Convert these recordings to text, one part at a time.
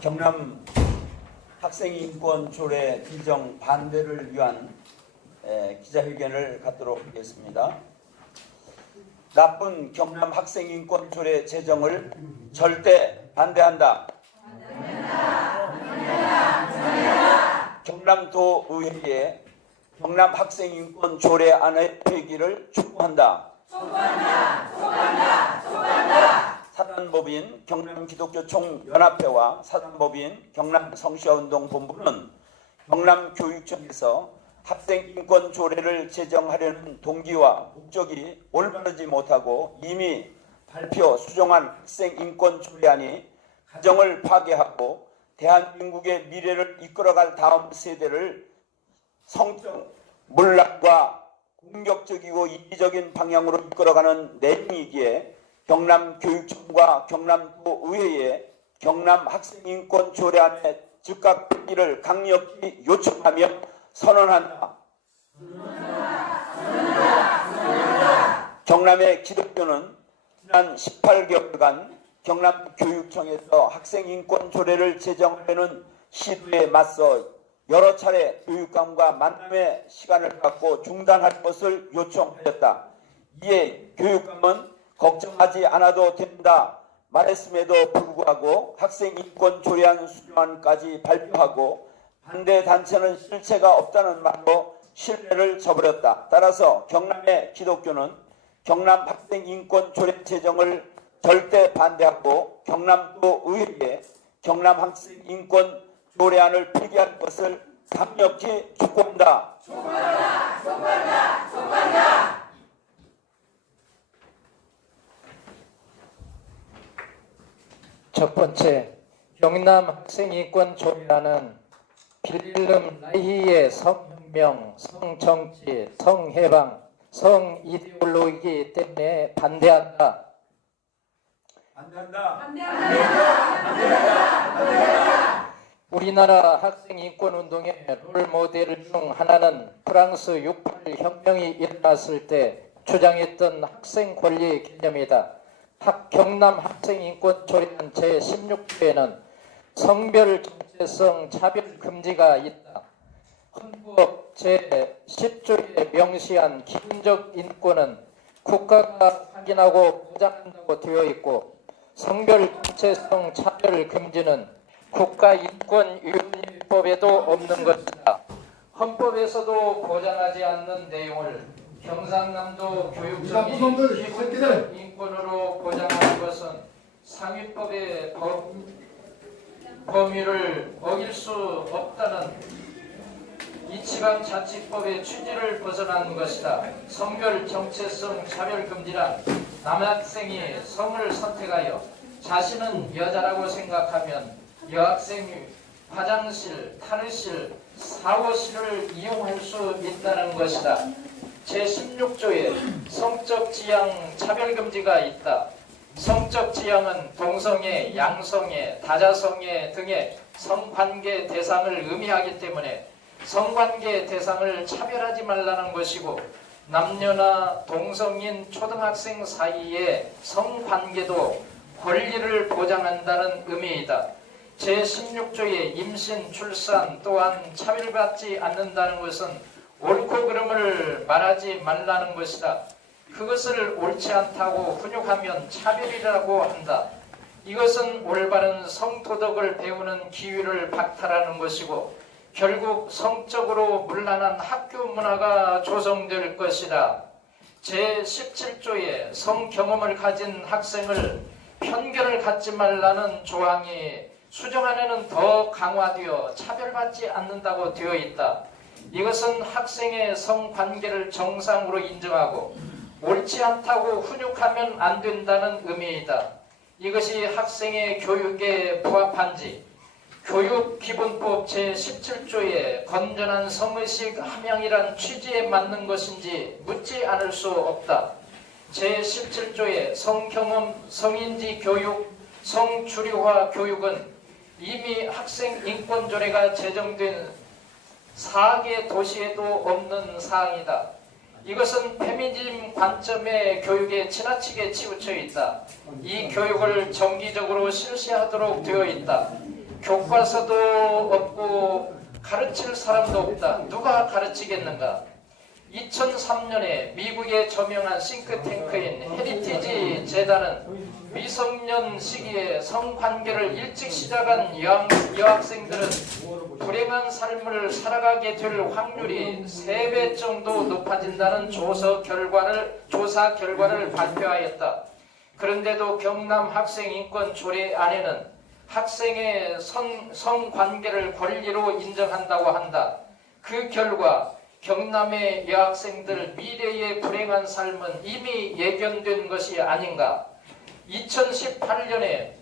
경남 학생인권 조례 개정 반대를 위한 기자회견을 갖도록 하겠습니다. 나쁜 경남 학생인권 조례 제정을 절대 반대한다. 경남도의회에 경남 학생인권 조례안의 폐기를 촉구한다. 사단법인 경남기독교총연합회와 사단법인 경남성시화운동본부는 경남교육청에서 학생인권 조례를 제정하려는 동기와 목적이 올바르지 못하고 이미 발표 수정한 학생인권 조례안이 가정을 파괴하고 대한민국의 미래를 이끌어갈 다음 세대를 성적 문란과 공격적이고 이기적인 방향으로 이끌어가는 내용이기에 경남교육청과 경남도의회에 경남학생인권 조례안의 즉각 폐기를 강력히 요청하며 선언한다. 경남의 기독교는 지난 18개월간 경남교육청에서 학생인권 조례를 제정하려는 시도에 맞서 여러 차례 교육감과 만남의 시간을 갖고 중단할 것을 요청하였다. 이에 교육감은 걱정하지 않아도 된다 말했음에도 불구하고 학생인권 조례안 수정안까지 발표하고 반대 단체는 실체가 없다는 말로 신뢰를 저버렸다. 따라서 경남의 기독교는 경남 학생인권 조례 제정을 절대 반대하고 경남도 의회에 경남 학생인권 조례안을 폐기할 것을 강력히 촉구한다. 첫 번째, 경남 학생인권 조례안은 필름 라이히의 성혁명, 성정치, 성해방, 성이데올로기이기 때문에 반대한다. 우리나라 학생인권운동의 롤모델 중 하나는 프랑스 68 혁명이 일어났을 때 주장했던 학생권리 개념이다. 경남 학생인권 조례안 제16조에는 성별 정체성 차별 금지가 있다. 헌법 제10조에 명시한 기본적 인권은 국가가 확인하고 보장한다고 되어 있고 성별 정체성 차별 금지는 국가인권위원회법에도 없는 것이다. 헌법에서도 보장하지 않는 내용을 경상남도 교육청이 기본적 인권으로 보장하는 것은 상위법의 범위를 어길 수 없다는 이지방자치법의 취지를 벗어난 것이다. 성별 정체성 차별 금지란 남학생이 성을 선택하여 자신은 여자라고 생각하면 여학생이 화장실, 탈의실, 샤워실을 이용할 수 있다는 것이다. 제16조에 성적 지향 차별 금지가 있다. 성적 지향은 동성애, 양성애, 다자성애 등의 성관계 대상을 의미하기 때문에 성관계 대상을 차별하지 말라는 것이고 남녀나 동성인 초등학생 사이의 성관계도 권리를 보장한다는 의미이다. 제16조의 임신, 출산 또한 차별받지 않는다는 것은 옳고 그름을 말하지 말라는 것이다. 그것을 옳지 않다고 훈육하면 차별이라고 한다. 이것은 올바른 성도덕을 배우는 기회를 박탈하는 것이고 결국 성적으로 문란한 학교 문화가 조성될 것이다. 제17조에 성경험을 가진 학생을 편견을 갖지 말라는 조항이 수정안에는 더 강화되어 차별받지 않는다고 되어 있다. 이것은 학생의 성관계를 정상으로 인정하고 옳지 않다고 훈육하면 안 된다는 의미이다. 이것이 학생의 교육에 부합한지 교육기본법 제17조의 건전한 성의식 함양이란 취지에 맞는 것인지 묻지 않을 수 없다. 제17조의 성경험, 성인지 교육, 성주류화 교육은 이미 학생인권조례가 제정된 4개 도시에도 없는 사항이다. 이것은 페미니즘 관점의 교육에 지나치게 치우쳐 있다. 이 교육을 정기적으로 실시하도록 되어 있다. 교과서도 없고 가르칠 사람도 없다. 누가 가르치겠는가? 2003년에 미국의 저명한 싱크탱크인 헤리티지 재단은 미성년 시기에 성관계를 일찍 시작한 여학생들은 불행한 삶을 살아가게 될 확률이 3배 정도 높아진다는 조사 결과를 발표하였다. 그런데도 경남 학생인권조례안에는 학생의 성관계를 권리로 인정한다고 한다. 그 결과 경남의 여학생들 미래의 불행한 삶은 이미 예견된 것이 아닌가. 2018년에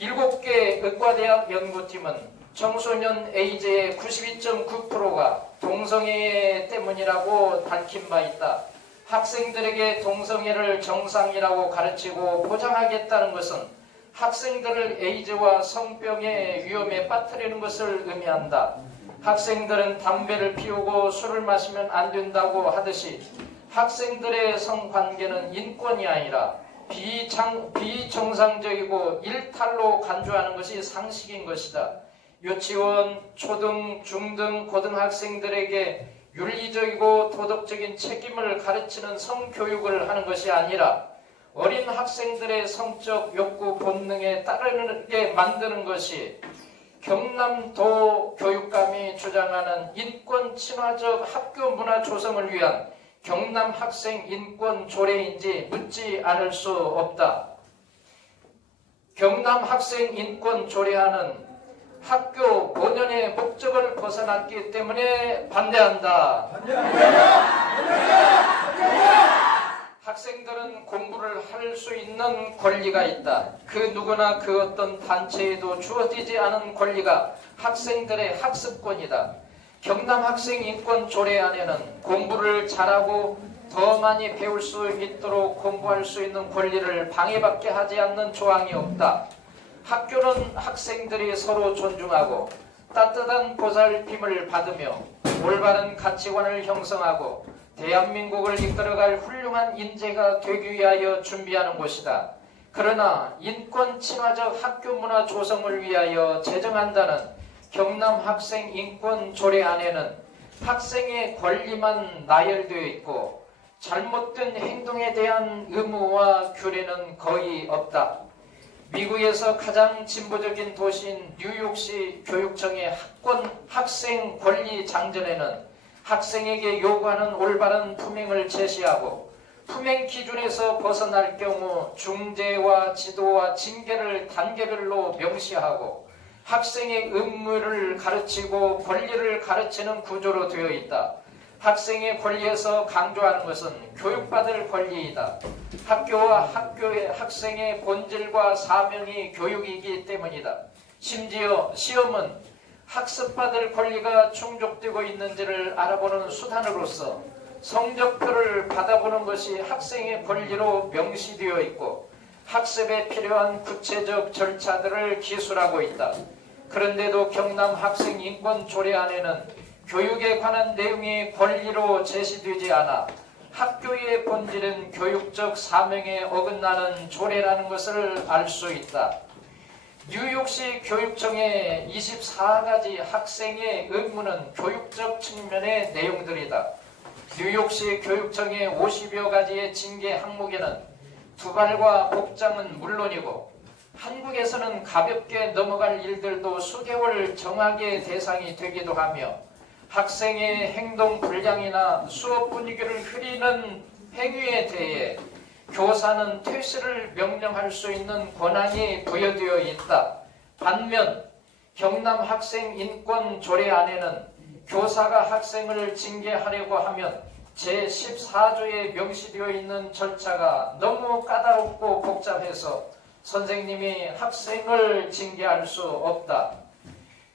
7개 의과대학 연구팀은 청소년 에이즈의 92.9%가 동성애 때문이라고 밝힌 바 있다. 학생들에게 동성애를 정상이라고 가르치고 보장하겠다는 것은 학생들을 에이즈와 성병의 위험에 빠뜨리는 것을 의미한다. 학생들은 담배를 피우고 술을 마시면 안 된다고 하듯이 학생들의 성관계는 인권이 아니라 비정상적이고 일탈로 간주하는 것이 상식인 것이다. 유치원, 초등, 중등, 고등학생들에게 윤리적이고 도덕적인 책임을 가르치는 성교육을 하는 것이 아니라 어린 학생들의 성적 욕구 본능에 따르게 만드는 것이 경남도 교육감이 주장하는 인권 친화적 학교 문화 조성을 위한 경남 학생 인권 조례인지 묻지 않을 수 없다. 경남 학생 인권 조례안은 학교 본연의 목적을 벗어났기 때문에 반대한다. 학생들은 공부를 할 수 있는 권리가 있다. 그 누구나 그 어떤 단체에도 주어지지 않은 권리가 학생들의 학습권이다. 경남 학생 인권 조례안에는 공부를 잘하고 더 많이 배울 수 있도록 공부할 수 있는 권리를 방해받게 하지 않는 조항이 없다. 학교는 학생들이 서로 존중하고 따뜻한 보살핌을 받으며 올바른 가치관을 형성하고 대한민국을 이끌어갈 훌륭한 인재가 되기 위하여 준비하는 곳이다. 그러나 인권 친화적 학교 문화 조성을 위하여 제정한다는 경남 학생 인권 조례안에는 학생의 권리만 나열되어 있고 잘못된 행동에 대한 의무와 규례는 거의 없다. 미국에서 가장 진보적인 도시인 뉴욕시 교육청의 학생 권리 장전에는 학생에게 요구하는 올바른 품행을 제시하고 품행 기준에서 벗어날 경우 중재와 지도와 징계를 단계별로 명시하고 학생의 의무를 가르치고 권리를 가르치는 구조로 되어 있다. 학생의 권리에서 강조하는 것은 교육받을 권리이다. 학교와 학생의 본질과 사명이 교육이기 때문이다. 심지어 시험은 학습받을 권리가 충족되고 있는지를 알아보는 수단으로서 성적표를 받아보는 것이 학생의 권리로 명시되어 있고 학습에 필요한 구체적 절차들을 기술하고 있다. 그런데도 경남 학생 인권 조례안에는 교육에 관한 내용이 권리로 제시되지 않아 학교의 본질은 교육적 사명에 어긋나는 조례라는 것을 알 수 있다. 뉴욕시 교육청의 24가지 학생의 의무는 교육적 측면의 내용들이다. 뉴욕시 교육청의 50여 가지의 징계 항목에는 두발과 복장은 물론이고 한국에서는 가볍게 넘어갈 일들도 수개월 정학의 대상이 되기도 하며 학생의 행동 불량이나 수업 분위기를 흐리는 행위에 대해 교사는 퇴실을 명령할 수 있는 권한이 부여되어 있다. 반면 경남 학생 인권 조례안에는 교사가 학생을 징계하려고 하면 제14조에 명시되어 있는 절차가 너무 까다롭고 복잡해서 선생님이 학생을 징계할 수 없다.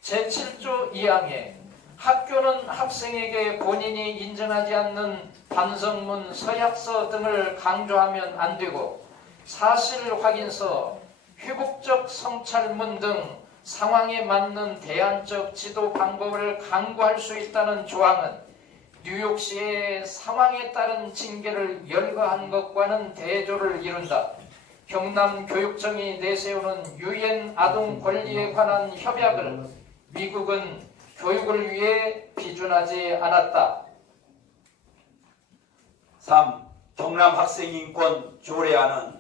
제7조 2항에 학교는 학생에게 본인이 인정하지 않는 반성문, 서약서 등을 강조하면 안 되고 사실 확인서, 회복적 성찰문 등 상황에 맞는 대안적 지도 방법을 강구할 수 있다는 조항은 뉴욕시의 상황에 따른 징계를 열거한 것과는 대조를 이룬다. 경남교육청이 내세우는 유엔 아동 권리에 관한 협약을 미국은 교육을 위해 비준하지 않았다. 3. 경남 학생인권 조례안은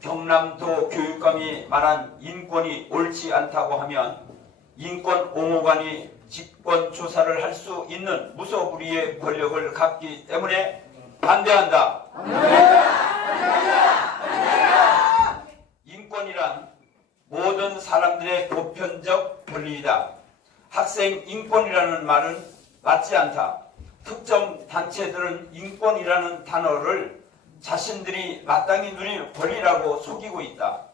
경남도 교육감이 말한 인권이 옳지 않다고 하면 인권 옹호관이 직권 조사를 할 수 있는 무소불위의 권력을 갖기 때문에 반대한다. 인권이란 모든 사람들의 보편적 권리이다. 학생 인권이라는 말은 맞지 않다. 특정 단체들은 인권이라는 단어를 자신들이 마땅히 누릴 권리라고 속이고 있다.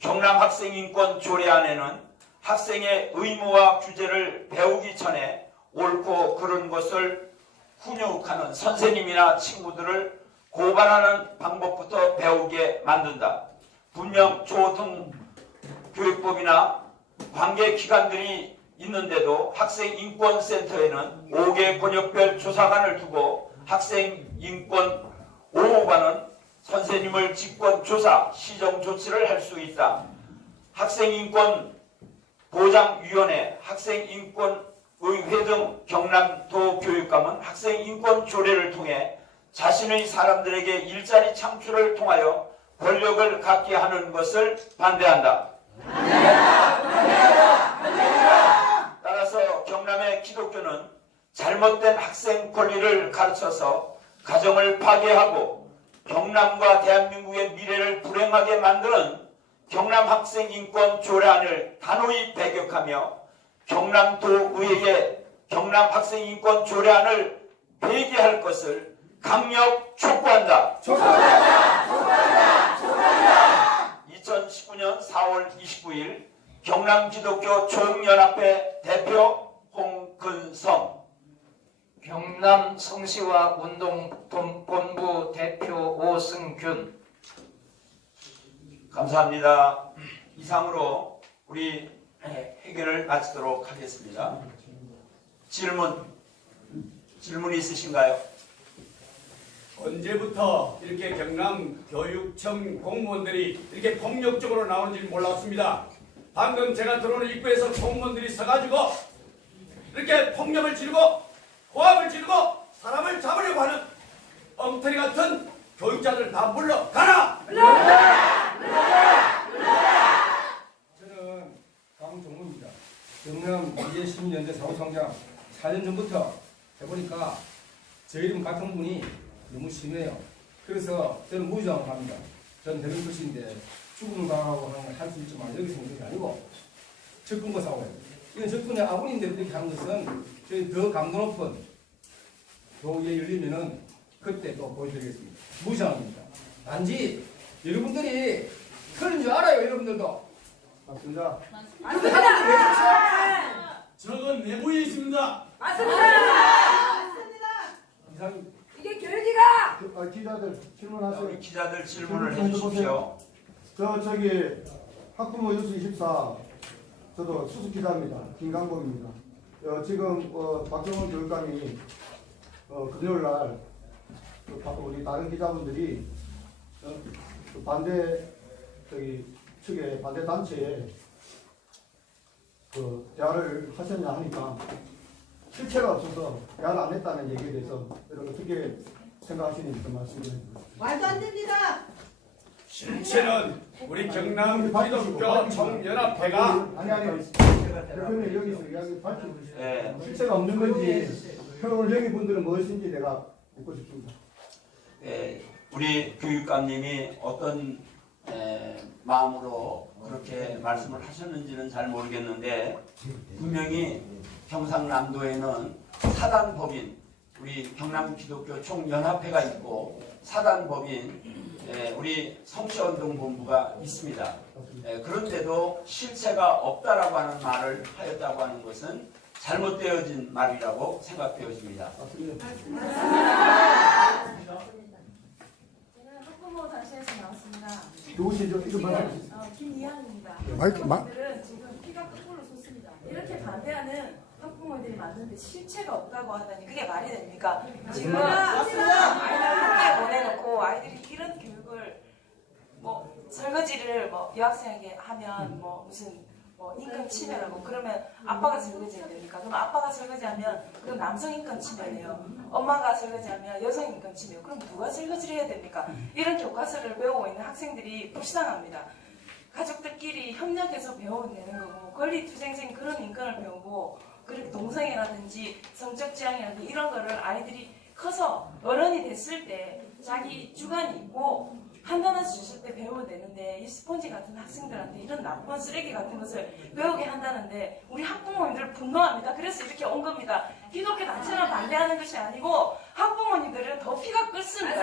경남 학생인권 조례안에는 학생의 의무와 규제를 배우기 전에 옳고 그른 것을 훈육하는 선생님이나 친구들을 고발하는 방법부터 배우게 만든다. 분명 초등교육법이나 관계기관들이 있는데도 학생인권센터에는 5개 권역별 조사관을 두고 학생인권 옹호관은 선생님을 직권조사, 시정조치를 할 수 있다. 학생인권보장위원회, 학생인권의회 등 경남도 교육감은 학생인권 조례를 통해 자신의 사람들에게 일자리 창출을 통하여 권력을 갖게 하는 것을 반대한다. 따라서 경남의 기독교는 잘못된 학생 권리를 가르쳐서 가정을 파괴하고 경남과 대한민국의 미래를 불행하게 만드는 경남 학생인권 조례안을 단호히 배격하며 경남도 의회에 경남 학생인권 조례안을 폐기할 것을 강력 촉구한다. 2019년 4월 29일 경남기독교 총연합회 대표 홍근성, 경남 성시와 운동본부 대표 오승균. 감사합니다. 이상으로 우리 회견을 마치도록 하겠습니다. 질문 있으신가요? 언제부터 이렇게 경남교육청 공무원들이 이렇게 폭력적으로 나오는지 몰랐습니다. 방금 제가 들어오는 입구에서 공무원들이 서가지고 이렇게 폭력을 지르고 고함을 지르고 사람을 잡으려고 하는 엉터리 같은 교육자들 다 물러가라! 저는 강종무입니다. 경남 미래시민연대 사무총장 4년 전부터 해보니까 제 이름 같은 분이 너무 심해요. 그래서 저는 무주장을 합니다. 저는 대전 출신인데 죽음을 당하고 하는 걸 할 수 있지만 여기서 그런 게 아니고 접근과 사고예요. 이건 접근의 아군인들이 이렇게 하는 것은 저희 더 강도 높은 도의에 열리면은 그때 또 보여드리겠습니다. 무주장입니다. 단지 여러분들이 그런 줄 알아요. 여러분들도. 맞습니다. 저건 내부에 있습니다. 맞습니다. 이상 이게 교육이가. 기자들 질문하세요. 우리 기자들 질문을 해주십시오. 저기 학부모 뉴스 24 저도 수석 기자입니다. 김강복입니다. 지금 박정원 교육감이 금요일 날 우리 다른 기자분들이 반대 측의 반대 단체에 대화를 하셨냐 하니까 실체가 없어서 대화를 안 했다는 얘기에 대해서 여러분 어떻게 생각하시는지 좀 말씀해 주세요. 말도 안 됩니다. 실체는 우리 경남기독교 총연합회가 아니 대표님 여기서 이야기 밝혀주세요. 네. 실체가 없는 건지 평을 여기 분들은 무엇인지 내가 묻고 싶습니다. 우리 교육감님이 어떤 마음으로 그렇게 말씀을 하셨는지는 잘 모르겠는데 분명히 경상남도에는 사단법인 우리 경남기독교 총연합회가 있고 사단법인 우리 성시운동본부가 있습니다. 그런데도 실체가 없다라고 하는 말을 하였다고 하는 것은 잘못되어진 말이라고 생각되어집니다. 저는 학부모 단체에서 나왔습니다. 누구시죠? 이름 말씀해주세요. 김이한입니다. 마이크, 학부모들은 지금 피가 거꾸로 솟습니다. 이렇게 반대하는 학부모들이 많은데 실체가 없다고 하다니 그게 말이 됩니까? 지금 아이들 학교에 보내놓고 아이들이 이런 교육을 설거지를 뭐 여학생에게 하면 뭐 무슨 뭐 인권 침해라고 그러면 아빠가 설거지해야 됩니까? 그럼 아빠가 설거지하면 그럼 남성 인권 침해네요. 엄마가 설거지하면 여성 인권 침해요. 그럼 누가 설거지를 해야 됩니까? 이런 교과서를 배우고 있는 학생들이 불쌍합니다. 가족들끼리 협력해서 배우면 되는 거고 권리투쟁적인 그런 인권을 배우고 그리고 동성애라든지 성적 지향이라든지 이런 거를 아이들이 커서 어른이 됐을 때 자기 주관이 있고 판단할 수 있을 때 배우면 되는데 이 스폰지 같은 학생들한테 이런 나쁜 쓰레기 같은 것을 배우게 한다는데 우리 학부모님들 분노합니다. 그래서 이렇게 온 겁니다. 기독교 단체만 반대하는 것이 아니고 학부모님들은 더 피가 끓습니다.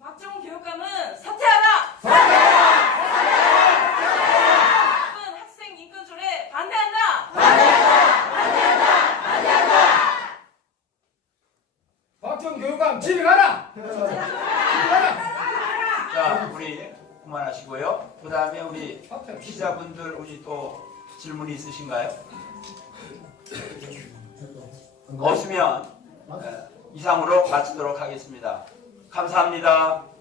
박정훈 교육감은 사퇴하라! 학생 인권 조례 반대한다! 박정 교육감 집에 가라. 자, 우리 그만하시고요. 그 다음에 우리 기자분들 우리 또 질문이 있으신가요? 없으면 이상으로 마치도록 하겠습니다. 감사합니다.